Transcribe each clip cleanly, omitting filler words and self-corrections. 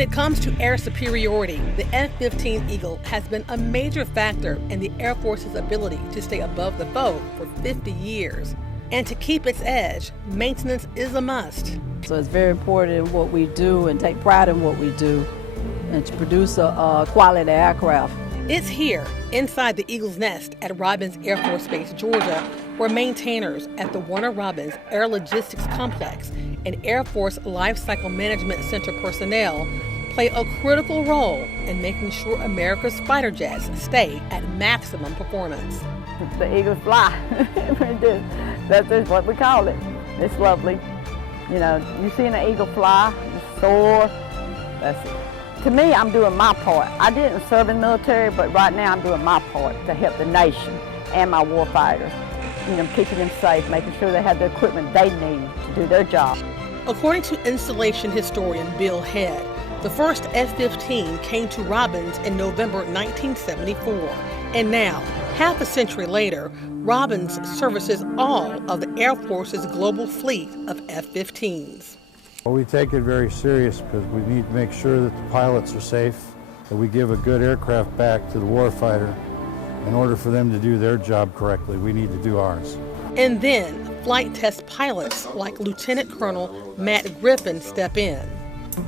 When it comes to air superiority, the F-15 Eagle has been a major factor in the Air Force's ability to stay above the foe for 50 years. And to keep its edge, maintenance is a must. So it's very important in what we do and take pride in what we do and to produce a quality aircraft. It's here, inside the Eagle's nest at Robins Air Force Base, Georgia, where maintainers at the Warner Robins Air Logistics Complex and Air Force Life Cycle Management Center personnel play a critical role in making sure America's fighter jets stay at maximum performance. The Eagles fly. That's what we call it. It's lovely. You know, you see an eagle fly, it's soar, that's it. To me, I'm doing my part. I didn't serve in the military, but right now I'm doing my part to help the nation and my war fighters. You know, keeping them safe, making sure they have the equipment they need to do their job. According to installation historian Bill Head, the first F-15 came to Robins in November 1974. And now, half a century later, Robins services all of the Air Force's global fleet of F-15s. Well, we take it very serious because we need to make sure that the pilots are safe, that we give a good aircraft back to the warfighter. In order for them to do their job correctly, we need to do ours. And then, flight test pilots like Lieutenant Colonel Matt Griffin step in.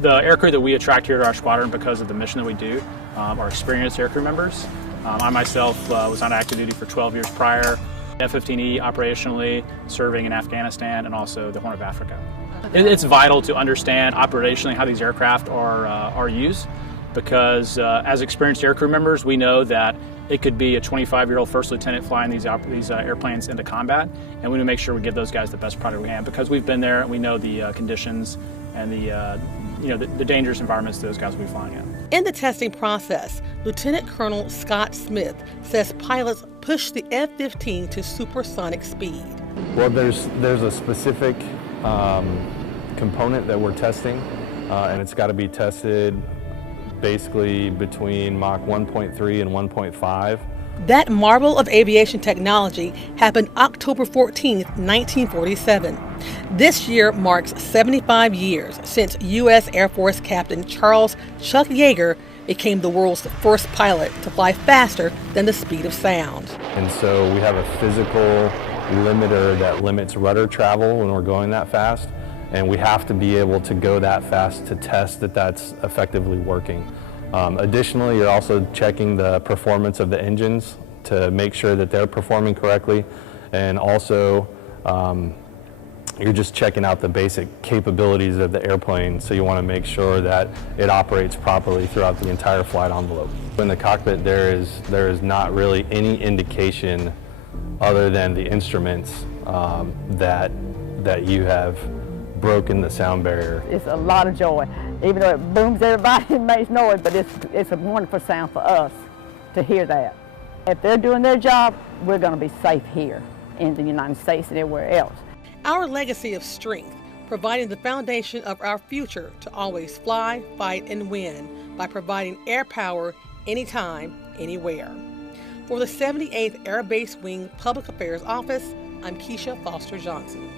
The aircrew that we attract here to our squadron because of the mission that we do are experienced aircrew members. I myself was on active duty for 12 years prior, F-15E operationally, serving in Afghanistan and also the Horn of Africa. It's vital to understand operationally how these aircraft are used because as experienced aircrew members, we know that it could be a 25-year-old first lieutenant flying these airplanes into combat, and we need to make sure we give those guys the best product we can because we've been there and we know the conditions and the dangerous environments those guys will be flying in. In the testing process, Lieutenant Colonel Scott Smith says pilots push the F-15 to supersonic speed. Well, there's a specific component that we're testing, and it's got to be tested basically between Mach 1.3 and 1.5. That marvel of aviation technology happened October 14, 1947. This year marks 75 years since U.S. Air Force Captain Charles Chuck Yeager became the world's first pilot to fly faster than the speed of sound. And so we have a physical limiter that limits rudder travel when we're going that fast, and we have to be able to go that fast to test that that's effectively working. Additionally, you're also checking the performance of the engines to make sure that they're performing correctly, and also you're just checking out the basic capabilities of the airplane, so you want to make sure that it operates properly throughout the entire flight envelope. In the cockpit, there is not really any indication other than the instruments that you have broken the sound barrier. It's a lot of joy. Even though it booms everybody and makes noise, but it's a wonderful sound for us to hear that. If they're doing their job, we're going to be safe here in the United States and everywhere else. Our legacy of strength, providing the foundation of our future to always fly, fight, and win by providing air power anytime, anywhere. For the 78th Air Base Wing Public Affairs Office, I'm Kisha Foster Johnson.